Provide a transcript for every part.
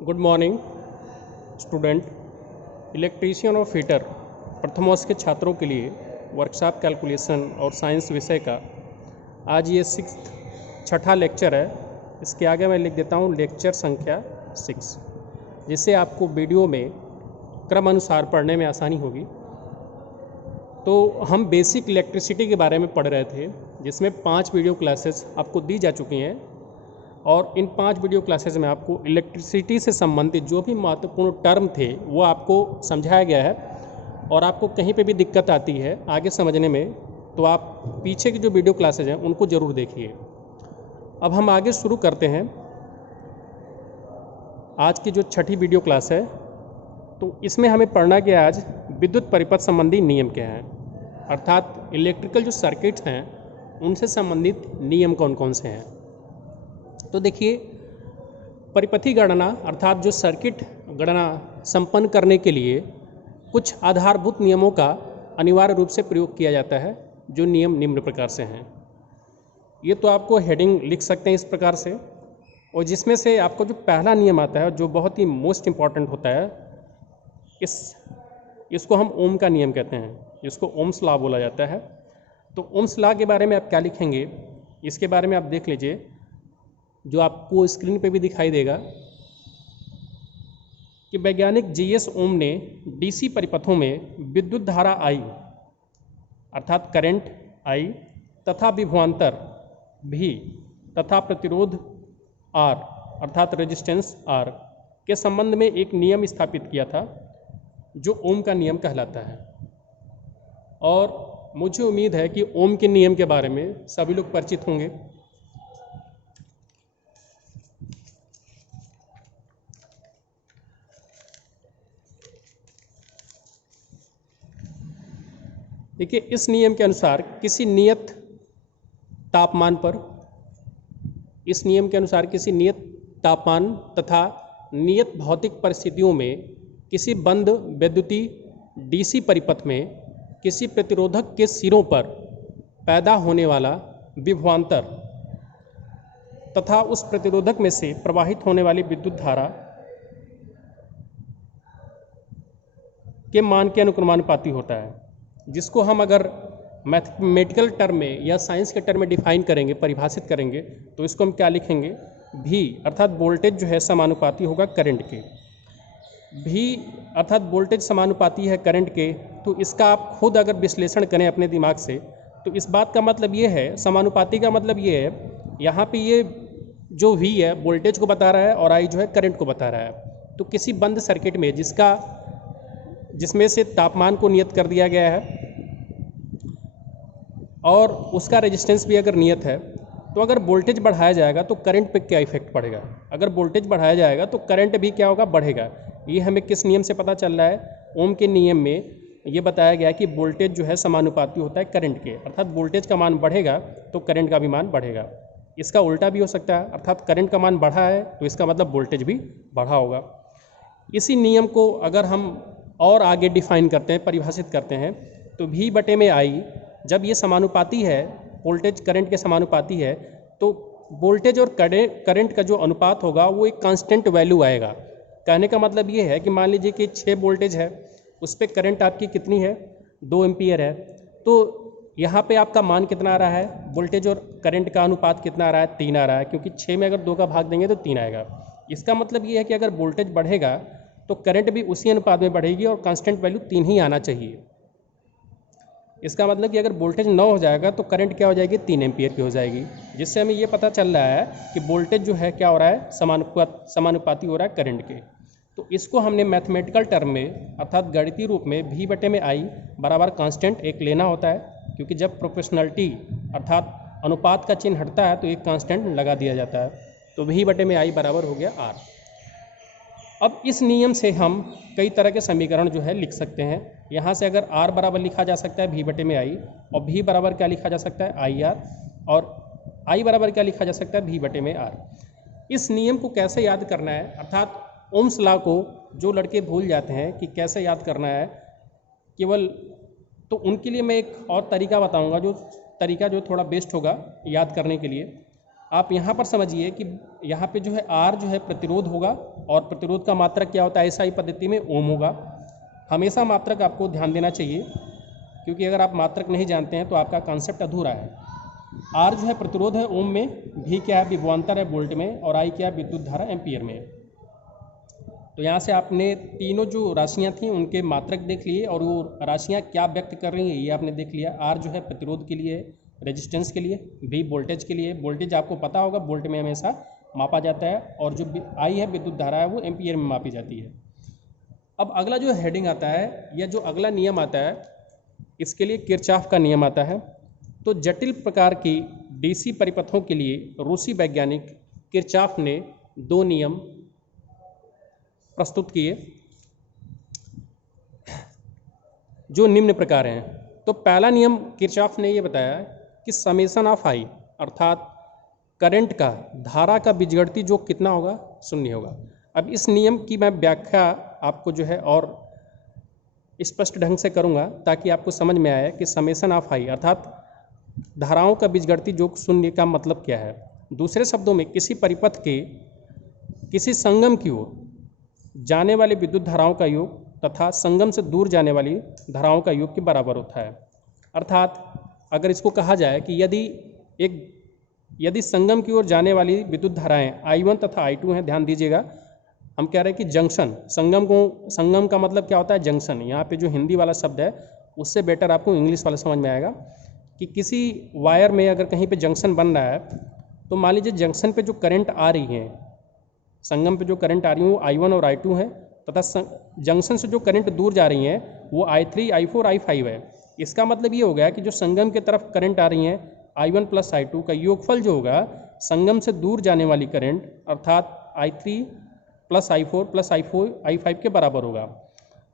Good morning student. Electrician और fitter प्रथम वर्ष के छात्रों के लिए वर्कशॉप कैलकुलेशन और साइंस विषय का आज ये छठा लेक्चर है। इसके आगे मैं लिख देता हूँ लेक्चर संख्या 6, जिससे आपको वीडियो में क्रम अनुसार पढ़ने में आसानी होगी। तो हम बेसिक इलेक्ट्रिसिटी के बारे में पढ़ रहे थे, जिसमें 5 वीडियो क्लासेस आपको दी जा चुकी हैं और इन 5 वीडियो क्लासेस में आपको इलेक्ट्रिसिटी से संबंधित जो भी महत्वपूर्ण टर्म थे वो आपको समझाया गया है। और आपको कहीं पे भी दिक्कत आती है आगे समझने में तो आप पीछे की जो वीडियो क्लासेज हैं उनको ज़रूर देखिए। अब हम आगे शुरू करते हैं। आज की जो छठी वीडियो क्लास है तो इसमें हमें पढ़ना क्या आज विद्युत परिपथ संबंधी नियम क्या हैं, अर्थात इलेक्ट्रिकल जो सर्किट्स हैं उनसे संबंधित नियम कौन कौन से हैं। तो देखिए, परिपथी गणना अर्थात जो सर्किट गणना संपन्न करने के लिए कुछ आधारभूत नियमों का अनिवार्य रूप से प्रयोग किया जाता है, जो नियम निम्न प्रकार से हैं। ये तो आपको हेडिंग लिख सकते हैं इस प्रकार से, और जिसमें से आपको जो पहला नियम आता है जो बहुत ही मोस्ट इम्पॉर्टेंट होता है, इसको हम ओम का नियम कहते हैं, जिसको ओम्स लॉ बोला जाता है। तो ओम्स लॉ के बारे में आप क्या लिखेंगे, इसके बारे में आप देख लीजिए, जो आपको स्क्रीन पे भी दिखाई देगा कि वैज्ञानिक जीएस ओम ने डीसी परिपथों में विद्युत धारा आई अर्थात करंट आई तथा विभवांतर भी तथा प्रतिरोध आर अर्थात रेजिस्टेंस आर के संबंध में एक नियम स्थापित किया था, जो ओम का नियम कहलाता है। और मुझे उम्मीद है कि ओम के नियम के बारे में सभी लोग परिचित होंगे। देखिए, इस नियम के अनुसार किसी नियत तापमान पर तथा नियत भौतिक परिस्थितियों में किसी बंद वैद्युतीय डीसी परिपथ में किसी प्रतिरोधक के सिरों पर पैदा होने वाला विभवांतर तथा उस प्रतिरोधक में से प्रवाहित होने वाली विद्युत धारा के मान के अनुक्रमानुपाती होता है, जिसको हम अगर मैथमेटिकल टर्म में या साइंस के टर्म में डिफाइन करेंगे, परिभाषित करेंगे, तो इसको हम क्या लिखेंगे, भी अर्थात वोल्टेज जो है समानुपाती होगा करंट के। भी अर्थात वोल्टेज समानुपाती है करंट के, तो इसका आप खुद अगर विश्लेषण करें अपने दिमाग से तो इस बात का मतलब ये है, समानुपाती का मतलब ये है, यहाँ पे ये जो V है वोल्टेज को बता रहा है और I जो है करंट को बता रहा है। तो किसी बंद सर्किट में जिसमें से तापमान को नियत कर दिया गया है और उसका रेजिस्टेंस भी अगर नियत है, तो अगर वोल्टेज बढ़ाया जाएगा तो करंट पे क्या इफेक्ट पड़ेगा। अगर वोल्टेज बढ़ाया जाएगा तो करंट भी क्या होगा, बढ़ेगा। ये हमें किस नियम से पता चल रहा है, ओम के नियम में ये बताया गया कि वोल्टेज जो है समानुपाती होता है करंट के, अर्थात वोल्टेज का मान बढ़ेगा तो करंट का भी मान बढ़ेगा। इसका उल्टा भी हो सकता है, अर्थात करंट का मान बढ़ा है तो इसका मतलब वोल्टेज भी बढ़ा होगा। इसी नियम को अगर हम और आगे डिफाइन करते हैं, परिभाषित करते हैं, तो V बटे में I जब ये समानुपाती है, वोल्टेज करंट के समानुपाती है, तो वोल्टेज और करंट का जो अनुपात होगा वो एक कांस्टेंट वैल्यू आएगा। कहने का मतलब ये है कि मान लीजिए कि 6 वोल्टेज है, उस पर करंट आपकी कितनी है, 2 एम्पियर है, तो यहाँ पे आपका मान कितना आ रहा है, वोल्टेज और करंट का अनुपात कितना आ रहा है, 3 आ रहा है, क्योंकि 6 में अगर 2 का भाग देंगे तो 3 आएगा। इसका मतलब ये है कि अगर वोल्टेज बढ़ेगा तो करंट भी उसी अनुपात में बढ़ेगी और कांस्टेंट वैल्यू 3 ही आना चाहिए। इसका मतलब कि अगर वोल्टेज 9 हो जाएगा तो करंट क्या हो जाएगी, 3 एम्पियर की हो जाएगी, जिससे हमें ये पता चल रहा है कि वोल्टेज जो है क्या हो रहा है, समानुपाती हो रहा है करंट के। तो इसको हमने मैथमेटिकल टर्म में अर्थात गणितीय रूप में V बटे में I बराबर कांस्टेंट एक लेना होता है, क्योंकि जब प्रोपोर्शनलिटी अर्थात अनुपात का चिन्ह हटता है तो एक कांस्टेंट लगा दिया जाता है। तो V बटे में I बराबर हो गया R। अब इस नियम से हम कई तरह के समीकरण जो है लिख सकते हैं। यहाँ से अगर R बराबर लिखा जा सकता है V बटे में I, और V बराबर क्या लिखा जा सकता है, IR, और I बराबर क्या लिखा जा सकता है, V बटे में R। इस नियम को कैसे याद करना है, अर्थात ओम्स लॉ को जो लड़के भूल जाते हैं कि कैसे याद करना है केवल, तो उनके लिए मैं एक और तरीका बताऊँगा, जो तरीका जो थोड़ा बेस्ट होगा याद करने के लिए। आप यहाँ पर समझिए कि यहाँ पे जो है R जो है प्रतिरोध होगा, और प्रतिरोध का मात्रक क्या होता है SI पद्धति में, ओम होगा। हमेशा मात्रक आपको ध्यान देना चाहिए, क्योंकि अगर आप मात्रक नहीं जानते हैं तो आपका कॉन्सेप्ट अधूरा है। R जो है प्रतिरोध है ओम में, V क्या है विभवांतर है वोल्ट में, और I क्या है विद्युत धारा एम्पियर में। तो यहाँ से आपने तीनों जो राशियाँ थी उनके मात्रक देख लिए, और वो राशियाँ क्या व्यक्त कर रही हैं ये आपने देख लिया। R जो है प्रतिरोध के लिए, रेजिस्टेंस के लिए, V वोल्टेज के लिए, वोल्टेज आपको पता होगा वोल्ट में हमेशा मापा जाता है, और जो I है विद्युत धारा है वो एम्पियर में मापी जाती है। अब अगला जो हेडिंग आता है या जो अगला नियम आता है, इसके लिए किरचॉफ का नियम आता है। तो जटिल प्रकार की DC परिपथों के लिए रूसी वैज्ञानिक किरचॉफ ने 2 नियम प्रस्तुत किए जो निम्न प्रकार हैं। तो पहला नियम किरचॉफ ने ये बताया कि समेशन ऑफ I अर्थात करंट का, धारा का बीजगणितीय योग कितना होगा, 0 होगा। अब इस नियम की मैं व्याख्या आपको जो है और स्पष्ट ढंग से करूंगा ताकि आपको समझ में आए कि समेशन ऑफ I अर्थात धाराओं का बीजगणितीय योग 0 का मतलब क्या है। दूसरे शब्दों में किसी परिपथ के किसी संगम की ओर जाने वाली विद्युत धाराओं का योग तथा संगम से दूर जाने वाली धाराओं का योग के बराबर होता है। अर्थात अगर इसको कहा जाए कि यदि संगम की ओर जाने वाली विद्युत धाराएं I1 तथा I2 हैं, ध्यान दीजिएगा, हम कह रहे हैं कि जंक्शन, संगम का मतलब क्या होता है, जंक्शन। यहाँ पे जो हिंदी वाला शब्द है उससे बेटर आपको इंग्लिश वाला समझ में आएगा कि किसी वायर में अगर कहीं पे जंक्शन बन रहा है, तो मान लीजिए जंक्शन पे जो करंट आ रही है, संगम पे जो करंट आ रही है वो I1 और I2 है, तथा जंक्शन से जो करंट दूर जा रही हैं वो I3, I4, I5 है। इसका मतलब ये हो गया कि जो संगम की तरफ करंट आ रही हैं I1 प्लस I2 का योगफल जो होगा संगम से दूर जाने वाली करंट अर्थात I3 plus I4 plus I5 के बराबर होगा।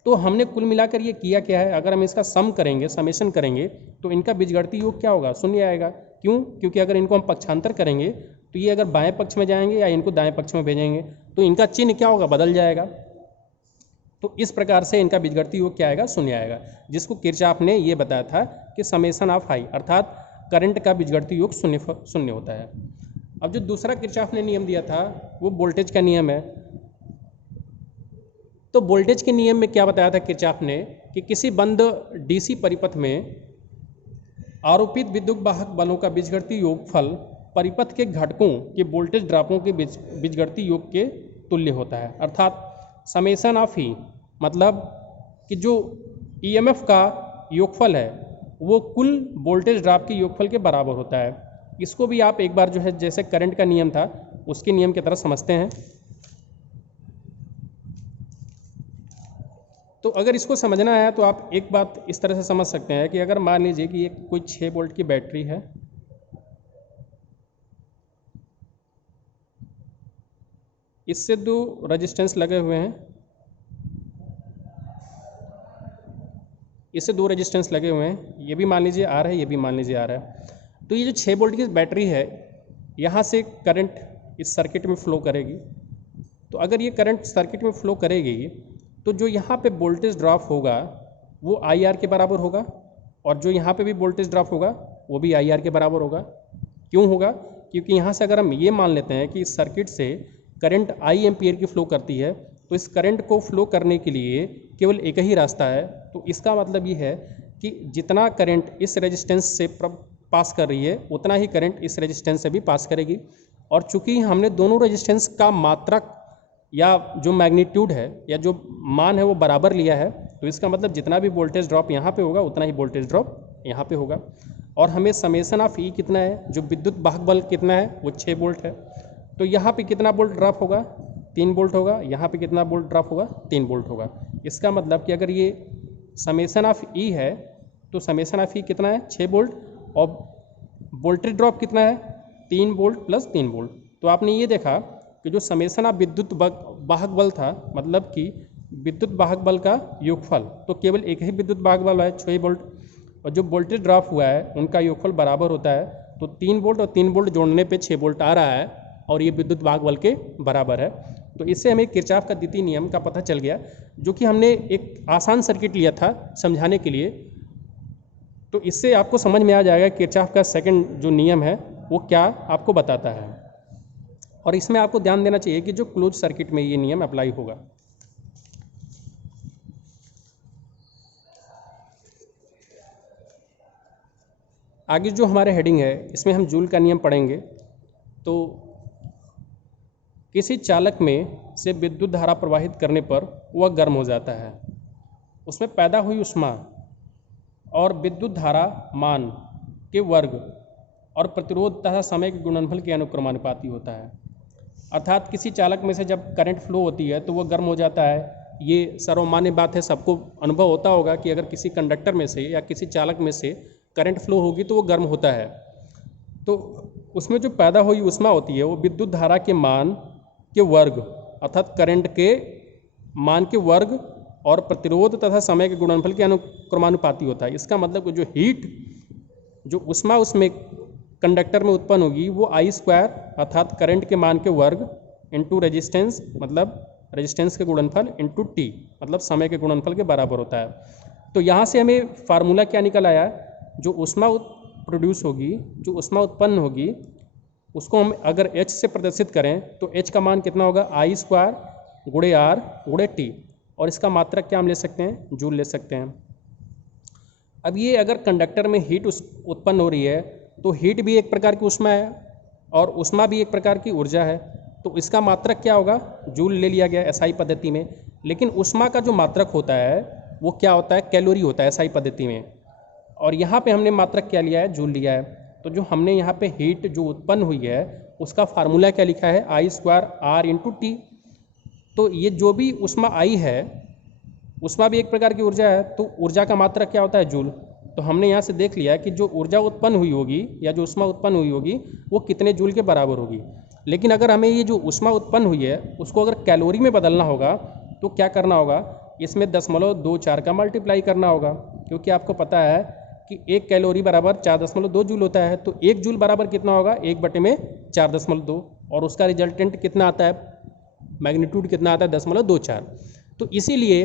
तो हमने कुल मिलाकर ये किया क्या है, अगर हम इसका सम करेंगे, समेशन करेंगे, तो इनका बीजगणितीय योग क्या होगा, 0 आएगा। क्यों? क्योंकि अगर इनको हम पक्षांतर करेंगे तो ये अगर बाएं पक्ष में जाएंगे या इनको दाएं पक्ष में भेजेंगे तो इनका चिन्ह क्या होगा, बदल जाएगा। तो इस प्रकार से इनका बीजगणितीय योग क्या आएगा, 0 आएगा, जिसको किरचॉफ ने ये बताया था कि समेशन ऑफ I अर्थात करंट का बीजगणितीय योग 0 होता है। अब जो दूसरा किरचॉफ ने नियम दिया था वो वोल्टेज का नियम है। तो वोल्टेज के नियम में क्या बताया था किरचॉफ ने कि किसी बंद DC परिपथ में आरोपित विद्युत वाहक बलों का बीजगणितीय योगफल परिपथ के घटकों के वोल्टेज ड्रॉपों के बीजगणितीय योग के तुल्य होता है। अर्थात समेशन ऑफ E मतलब कि जो EMF का योगफल है वो कुल वोल्टेज ड्रॉप के योगफल के बराबर होता है। इसको भी आप एक बार जो है जैसे करंट का नियम था उसके नियम की तरह समझते हैं। तो अगर इसको समझना है तो आप एक बात इस तरह से समझ सकते हैं कि अगर मान लीजिए कि एक कोई 6 वोल्ट की बैटरी है, इससे 2 रेजिस्टेंस लगे हुए हैं, इससे 2 रेजिस्टेंस लगे हुए हैं, ये भी मान लीजिए R है, ये भी मान लीजिए R है। तो ये जो 6 वोल्ट की बैटरी है, यहाँ से करंट इस सर्किट में फ्लो करेगी। तो अगर ये करंट सर्किट में फ्लो करेगी तो जो यहाँ पे वोल्टेज ड्रॉप होगा वो IR के बराबर होगा, और जो यहाँ पे भी वोल्टेज ड्रॉप होगा वो भी IR के बराबर होगा। क्यों होगा? क्योंकि यहाँ से अगर हम ये मान लेते हैं कि इस सर्किट से करंट I एम्पियर की फ्लो करती है, तो इस करंट को फ्लो करने के लिए केवल एक ही रास्ता है। तो इसका मतलब ये है कि जितना करंट इस रेजिस्टेंस से पास कर रही है उतना ही करंट इस रेजिस्टेंस से भी पास करेगी। और चूंकि हमने दोनों रेजिस्टेंस का मात्रक या जो मैग्नीट्यूड है या जो मान है वो बराबर लिया है, तो इसका मतलब जितना भी वोल्टेज ड्रॉप यहाँ पे होगा उतना ही वोल्टेज ड्रॉप यहाँ पे होगा। और हमें समेशन ऑफ E कितना है, जो विद्युत वाहक बल कितना है वो 6 वोल्ट है। तो यहाँ पे कितना वोल्ट ड्रॉप होगा, 3 वोल्ट होगा। यहाँ पे कितना वोल्ट ड्रॉप होगा, 3 वोल्ट होगा। इसका मतलब कि अगर ये समेशन ऑफ E है तो समेशन ऑफ E कितना है, 6 वोल्ट, और वोल्टेज ड्रॉप कितना है, 3 वोल्ट प्लस 3 वोल्ट। तो आपने ये देखा कि जो समेशन ऑफ विद्युत वाहक बल था, मतलब कि विद्युत वाहक बल का योगफल, तो केवल एक ही विद्युत वाहक बल है 6 वोल्ट, और जो वोल्टेज ड्रॉप हुआ है उनका योगफल बराबर होता है। तो 3 वोल्ट और 3 वोल्ट जोड़ने पे 6 वोल्ट आ रहा है, और ये विद्युत वाहक बल के बराबर है। तो इससे हमें किरचॉफ का द्वितीय नियम का पता चल गया, जो कि हमने एक आसान सर्किट लिया था समझाने के लिए। तो इससे आपको समझ में आ जाएगा किरचॉफ का सेकंड जो नियम है वो क्या आपको बताता है। और इसमें आपको ध्यान देना चाहिए कि जो क्लोज सर्किट में ये नियम अप्लाई होगा। आगे जो हमारे हेडिंग है इसमें हम जूल का नियम पढ़ेंगे। तो किसी चालक में से विद्युत धारा प्रवाहित करने पर वह गर्म हो जाता है। उसमें पैदा हुई ऊष्मा और विद्युत धारा मान के वर्ग और प्रतिरोध तथा समय के गुणनफल के अनुक्रमानुपाती होता है। अर्थात किसी चालक में से जब करंट फ्लो होती है तो वह गर्म हो जाता है। ये सर्वमान्य बात है, सबको अनुभव होता होगा कि अगर किसी कंडक्टर में से या किसी चालक में से करंट फ्लो होगी तो वो गर्म होता है। तो उसमें जो पैदा हुई ऊष्मा होती है वो विद्युत धारा के मान के वर्ग अर्थात करंट के मान के वर्ग और प्रतिरोध तथा समय के गुणनफल के अनुक्रमानुपाती होता है। इसका मतलब जो हीट जो ऊष्मा उसमें कंडक्टर में उत्पन्न होगी वो आई स्क्वायर अर्थात करंट के मान के वर्ग इंटू रेजिस्टेंस मतलब रेजिस्टेंस के गुणनफल इंटू टी मतलब समय के गुणनफल के बराबर होता है। तो यहाँ से हमें फार्मूला क्या निकल आया, जो ऊष्मा प्रोड्यूस होगी, जो ऊष्मा उत्पन्न होगी, उसको हम अगर H से प्रदर्शित करें तो H का मान कितना होगा, आई स्क्वायर गुणे आर गुणे टी, और इसका मात्रक क्या हम ले सकते हैं, जूल ले सकते हैं। अब ये अगर कंडक्टर में हीट उत्पन्न हो रही है तो हीट भी एक प्रकार की ऊष्मा है और ऊष्मा भी एक प्रकार की ऊर्जा है, तो इसका मात्रक क्या होगा, जूल ले लिया गया एसआई पद्धति में। लेकिन ऊष्मा का जो मात्रक होता है वो क्या होता है, कैलोरी होता है एसआई पद्धति में, और यहाँ पे हमने मात्रक क्या लिया है, जूल लिया है। तो जो हमने यहाँ पे हीट जो उत्पन्न हुई है उसका फार्मूला क्या लिखा है, आई स्क्वायर आर इंटू टी। तो ये जो भी ऊष्मा आई है, ऊष्मा भी एक प्रकार की ऊर्जा है, तो ऊर्जा का मात्रक क्या होता है, जूल। तो हमने यहाँ से देख लिया कि जो ऊर्जा उत्पन्न हुई होगी या जो ऊष्मा उत्पन्न हुई होगी वो कितने जूल के बराबर होगी। लेकिन अगर हमें ये जो ऊष्मा उत्पन्न हुई है उसको अगर कैलोरी में बदलना होगा तो क्या करना होगा, इसमें 0.24 का मल्टीप्लाई करना होगा, क्योंकि आपको पता है कि 1 कैलोरी बराबर 4.2 जूल होता है। तो 1 जूल बराबर कितना होगा, 1/4.2, और उसका रिजल्टेंट कितना आता है, मैग्नीट्यूड कितना आता है, 0.24। तो इसीलिए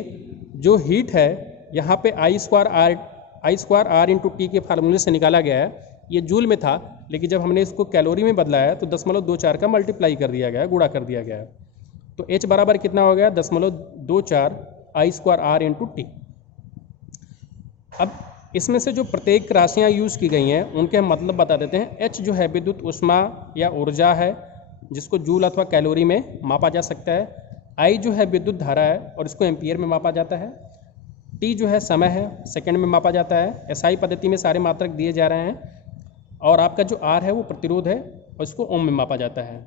जो हीट है यहाँ पे आई स्क्वायर आर इंटू टी के फार्मूले से निकाला गया है, ये जूल में था, लेकिन जब हमने इसको कैलोरी में बदला है तो 0.24 का मल्टीप्लाई कर दिया गया है, गुणा कर दिया गया है। तो H बराबर कितना हो गया, 0.24 आई स्क्वायर आर इंटू टी। अब इसमें से जो प्रत्येक राशियाँ यूज़ की गई हैं उनके हम मतलब बता देते हैं। H जो है विद्युत ऊष्मा या ऊर्जा है जिसको जूल अथवा कैलोरी में मापा जा सकता है। I जो है विद्युत धारा है और इसको एम्पियर में मापा जाता है। T जो है समय है, सेकंड में मापा जाता है। SI पद्धति में सारे मात्रक दिए जा रहे हैं। और आपका जो R है वो प्रतिरोध है और इसको ओम में मापा जाता है।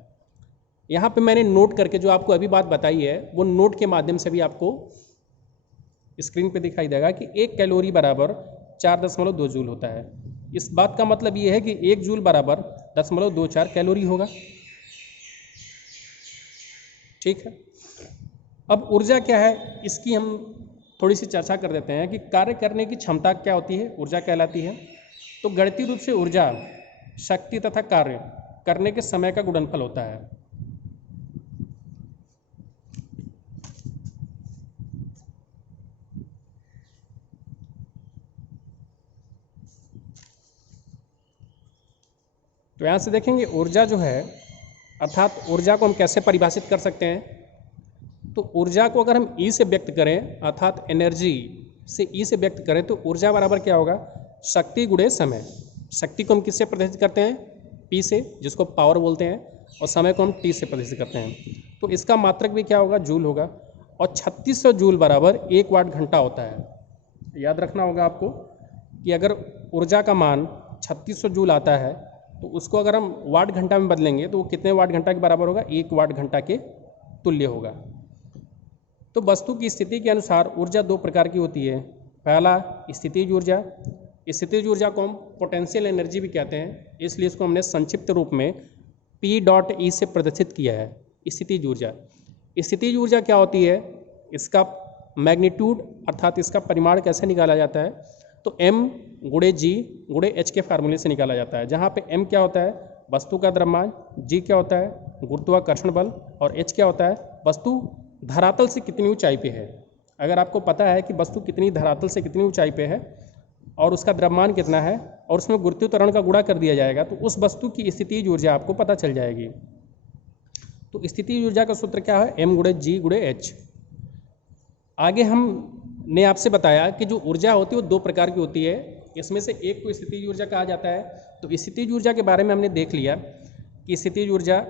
यहाँ पे मैंने नोट करके जो आपको अभी बात बताई है वो नोट के माध्यम से भी आपको स्क्रीन पे दिखाई देगा कि 1 कैलोरी बराबर 4.2 जूल होता है। इस बात का मतलब ये है कि 1 जूल बराबर 0.24 कैलोरी होगा। ठीक है, अब ऊर्जा क्या है इसकी हम थोड़ी सी चर्चा कर देते हैं कि कार्य करने की क्षमता क्या होती है, ऊर्जा कहलाती है। तो गणितीय रूप से ऊर्जा शक्ति तथा कार्य करने के समय का गुणनफल होता है। तो यहाँ से देखेंगे ऊर्जा जो है, अर्थात ऊर्जा को हम कैसे परिभाषित कर सकते हैं। तो ऊर्जा को अगर हम ई से व्यक्त करें, अर्थात एनर्जी से ई से व्यक्त करें, तो ऊर्जा बराबर क्या होगा, शक्ति गुणे समय। शक्ति को हम किससे प्रदर्शित करते हैं, पी से, जिसको पावर बोलते हैं, और समय को हम टी से प्रदर्शित करते हैं। तो इसका मात्रक भी क्या होगा, जूल होगा। और 3600 जूल बराबर 1 वाट घंटा होता है। याद रखना होगा आपको कि अगर ऊर्जा का मान 3600 जूल आता है तो उसको अगर हम वाट घंटा में बदलेंगे तो वो कितने वाट घंटा के बराबर होगा, 1 वाट घंटा के तुल्य होगा। तो वस्तु की स्थिति के अनुसार ऊर्जा 2 प्रकार की होती है। पहला स्थितिज ऊर्जा, स्थितिज ऊर्जा को हम पोटेंशियल एनर्जी भी कहते हैं, इसलिए इसको हमने संक्षिप्त रूप में P.E से प्रदर्शित किया है, स्थितिज ऊर्जा। स्थितिज ऊर्जा क्या होती है, इसका मैग्नीट्यूड अर्थात इसका परिमाण कैसे निकाला जाता है, तो M गुणे G गुणे H के फार्मूले से निकाला जाता है, जहाँ पे M क्या होता है, वस्तु का द्रव्यमान, G क्या होता है, गुरुत्वाकर्षण बल, और H क्या होता है, वस्तु धरातल से कितनी ऊंचाई पे है। अगर आपको पता है कि वस्तु कितनी धरातल से कितनी ऊंचाई पे है और उसका द्रव्यमान कितना है और उसमें गुरुत्वीय त्वरण का गुणा कर दिया जाएगा तो उस वस्तु की स्थितिज ऊर्जा आपको पता चल जाएगी। तो स्थितिज ऊर्जा का सूत्र क्या है, m×g×h। आगे हमने आपसे बताया कि जो ऊर्जा होती है वो दो प्रकार की होती है, इसमें से एक को स्थितिज ऊर्जा कहा जाता है। तो स्थितिज ऊर्जा के बारे में हमने देख लिया कि स्थितिज ऊर्जा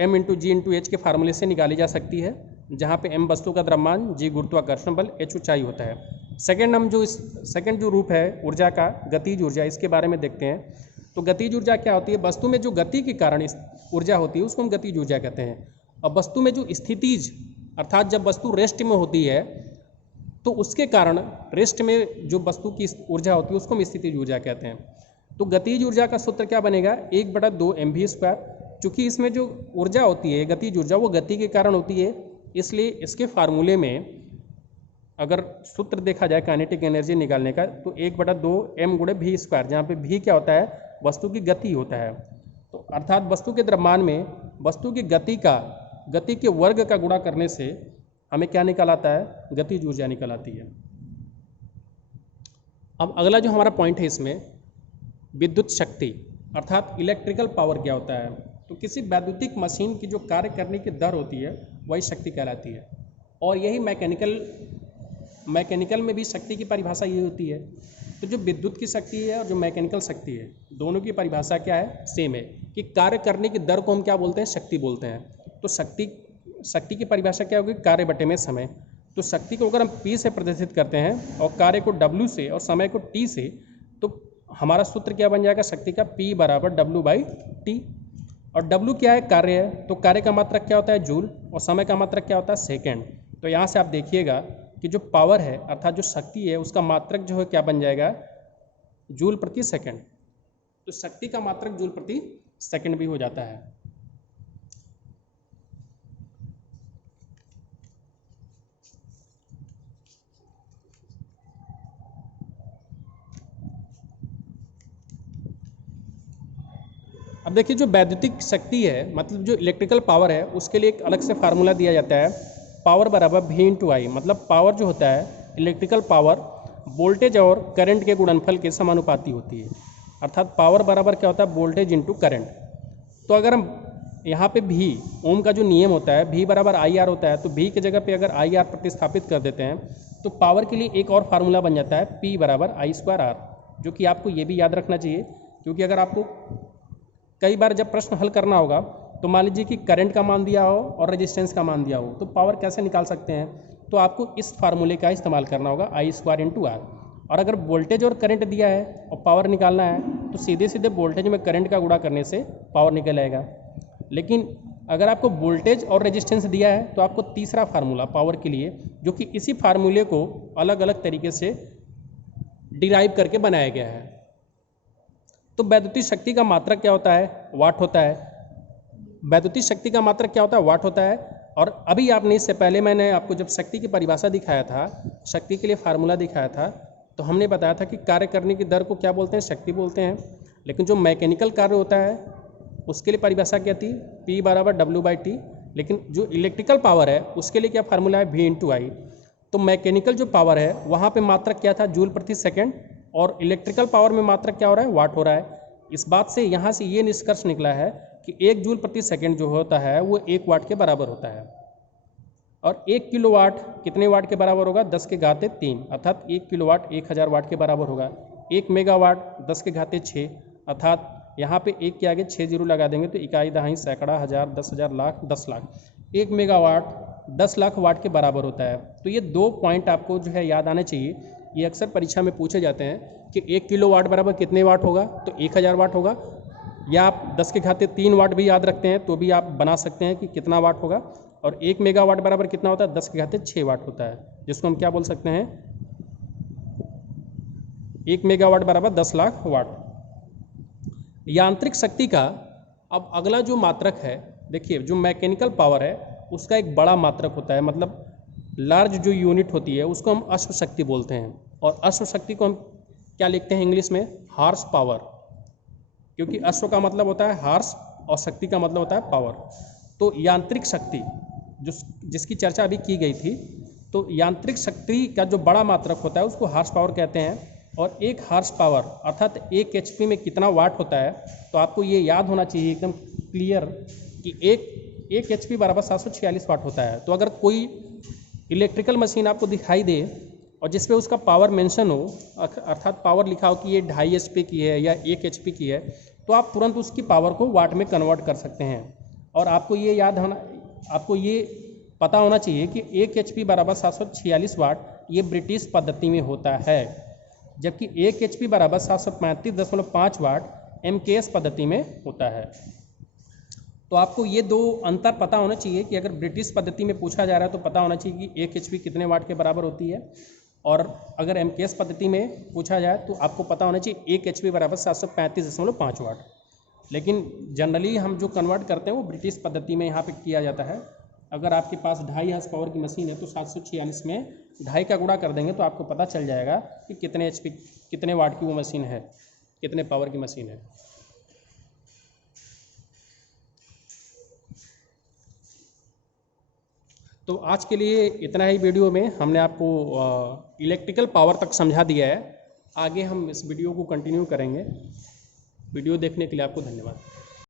m×g×h के फार्मूले से निकाली जा सकती है, जहाँ पे m वस्तु का द्रव्यमान, g गुरुत्वाकर्षण बल, h ऊंचाई होता है। सेकंड जो रूप है ऊर्जा का, गतिज ऊर्जा, इसके बारे में देखते हैं। तो गतिज ऊर्जा क्या होती है, वस्तु में जो गति के कारण ऊर्जा होती है उसको हम गतिज ऊर्जा कहते हैं। और वस्तु में जो स्थितिज अर्थात जब वस्तु रेस्ट में होती है तो उसके कारण रेस्ट में जो वस्तु की ऊर्जा होती है उसको हम स्थितिज ऊर्जा कहते हैं। तो गतिज ऊर्जा का सूत्र क्या बनेगा, 1/2 mv²। चूँकि इसमें जो ऊर्जा होती है गतिज ऊर्जा वो गति के कारण होती है, इसलिए इसके फार्मूले में अगर सूत्र देखा जाए काइनेटिक एनर्जी निकालने का तो 1/2 m×v², जहाँ पे v क्या होता है, वस्तु की गति होता है। तो अर्थात वस्तु के द्रव्यमान में वस्तु की गति के वर्ग का गुणा करने से हमें क्या निकल आता है, गतिज ऊर्जा निकल आती है। अब अगला जो हमारा पॉइंट है इसमें विद्युत शक्ति अर्थात इलेक्ट्रिकल पावर क्या होता है। तो किसी वैद्युतिक मशीन की जो कार्य करने की दर होती है वही शक्ति कहलाती है। और यही मैकेनिकल में भी शक्ति की परिभाषा ये होती है। तो जो विद्युत की शक्ति है और जो मैकेनिकल शक्ति है दोनों की परिभाषा क्या है, सेम है कि कार्य करने की दर को हम क्या बोलते हैं, शक्ति बोलते हैं। तो शक्ति की परिभाषा क्या होगी, कार्य बटे में समय। तो शक्ति को अगर हम P से प्रदर्शित करते हैं और कार्य को W से और समय को T से, तो हमारा सूत्र क्या बन जाएगा, शक्ति का P = W/T। और W क्या है, कार्य है। तो कार्य का मात्रक क्या होता है, जूल, और समय का मात्रक क्या होता है, सेकेंड। तो यहाँ से आप देखिएगा कि जो पावर है अर्थात जो शक्ति है उसका मात्रक जो है क्या बन जाएगा, जूल प्रति सेकंड। तो शक्ति का मात्रक जूल प्रति सेकंड भी हो जाता है। अब देखिए जो वैद्युतिक शक्ति है मतलब जो इलेक्ट्रिकल पावर है उसके लिए एक अलग से फार्मूला दिया जाता है, पावर = v/I। मतलब पावर जो होता है इलेक्ट्रिकल पावर वोल्टेज और करंट के गुणनफल के समानुपाती होती है। अर्थात पावर बराबर क्या होता है, वोल्टेज इंटू करंट। तो अगर हम यहाँ पे V ओम का जो नियम होता है V = IR होता है, तो V की जगह पे अगर IR प्रतिस्थापित कर देते हैं तो पावर के लिए एक और फार्मूला बन जाता है P = I²R, जो कि आपको ये भी याद रखना चाहिए। क्योंकि अगर आपको कई बार जब प्रश्न हल करना होगा तो मान लीजिए कि करंट का मान दिया हो और रेजिस्टेंस का मान दिया हो तो पावर कैसे निकाल सकते हैं, तो आपको इस फार्मूले का इस्तेमाल करना होगा I² × R। और अगर वोल्टेज और करंट दिया है और पावर निकालना है तो सीधे सीधे वोल्टेज में करंट का गुणा करने से पावर निकल आएगा। लेकिन अगर आपको वोल्टेज और रेजिस्टेंस दिया है तो आपको तीसरा फार्मूला पावर के लिए, जो कि इसी फार्मूले को अलग अलग तरीके से डिराइव करके बनाया गया है। तो वैद्युतिक शक्ति का मात्रक क्या होता है, वाट होता है। वैद्युतिक शक्ति का मात्रक क्या होता है, वाट होता है। और अभी आपने इससे पहले मैंने आपको जब शक्ति की परिभाषा दिखाया था, शक्ति के लिए फार्मूला दिखाया था, तो हमने बताया था कि कार्य करने की दर को क्या बोलते हैं, शक्ति बोलते हैं। लेकिन जो मैकेनिकल कार्य होता है उसके लिए परिभाषा क्या थी, P = W/T। लेकिन जो इलेक्ट्रिकल पावर है उसके लिए क्या फार्मूला है, V/I। तो मैकेनिकल जो पावर है वहाँ पे मात्रक क्या था, जूल प्रति सेकंड, और इलेक्ट्रिकल पावर में मात्रक क्या हो रहा है, वाट हो रहा है। इस बात से यहाँ से ये निष्कर्ष निकला है कि 1 जूल प्रति सेकंड जो होता है वो 1 वाट के बराबर होता है। और 1 किलोवाट कितने वाट के बराबर होगा, 10⁻³ अर्थात 1 किलोवाट 1000 वाट के बराबर होगा। 1 मेगावाट 10⁻6 अर्थात यहाँ पे 1 के आगे 6 जीरो लगा देंगे तो इकाई, दहाई, सैकड़ा, हज़ार, 10,000, लाख, 10 लाख। 1 मेगावाट 10 लाख वाट के बराबर होता है। तो ये 2 पॉइंट आपको जो है याद आने चाहिए। ये अक्सर परीक्षा में पूछे जाते हैं कि 1 किलोवाट बराबर कितने वाट होगा, तो 1000 वाट होगा। या आप 10⁻³ वाट भी याद रखते हैं तो भी आप बना सकते हैं कि कितना वाट होगा। और 1 मेगावाट बराबर कितना होता है, 10⁻6 वाट होता है, जिसको हम क्या बोल सकते हैं, 1 मेगावाट बराबर 10 लाख वाट। यांत्रिक शक्ति का अब अगला जो मात्रक है, देखिए जो मैकेनिकल पावर है उसका एक बड़ा मात्रक होता है, मतलब लार्ज जो यूनिट होती है उसको हम अश्व शक्ति बोलते हैं। और अश्व शक्ति को हम क्या लिखते हैं इंग्लिश में, हार्स पावर। क्योंकि अश्व का मतलब होता है हार्स और शक्ति का मतलब होता है पावर। तो यांत्रिक शक्ति जिसकी चर्चा अभी की गई थी, तो यांत्रिक शक्ति का जो बड़ा मात्रक होता है उसको हार्स पावर कहते हैं। और 1 हार्स पावर अर्थात 1 HP में कितना वाट होता है, तो आपको ये याद होना चाहिए एकदम क्लियर कि एक HP बराबर 746 वाट होता है। तो अगर कोई इलेक्ट्रिकल मशीन आपको दिखाई दे और जिस पे उसका पावर मेंशन हो, अर्थात पावर लिखा हो कि ये 2.5 HP की है या 1 HP की है, तो आप तुरंत उसकी पावर को वाट में कन्वर्ट कर सकते हैं। और आपको ये पता होना चाहिए कि 1 HP बराबर 746 वाट ये ब्रिटिश पद्धति में होता है, जबकि 1 HP बराबर 735.5 वाट MKS पद्धति में होता है। तो आपको ये 2 अंतर पता होना चाहिए कि अगर ब्रिटिश पद्धति में पूछा जा रहा है तो पता होना चाहिए कि 1 HP कितने वाट के बराबर होती है, और अगर MKS पद्धति में पूछा जाए तो आपको पता होना चाहिए 1 HP बराबर 735.5 वाट। लेकिन जनरली हम जो कन्वर्ट करते हैं वो ब्रिटिश पद्धति में यहाँ पे किया जाता है। अगर आपके पास 2.5 हार्स पावर की मशीन है तो 746 में 2.5 का गुणा कर देंगे तो आपको पता चल जाएगा कि कितने HP कितने वाट की वो मशीन है, कितने पावर की मशीन है। तो आज के लिए इतना ही। वीडियो में हमने आपको इलेक्ट्रिकल पावर तक समझा दिया है। आगे हम इस वीडियो को कंटिन्यू करेंगे। वीडियो देखने के लिए आपको धन्यवाद।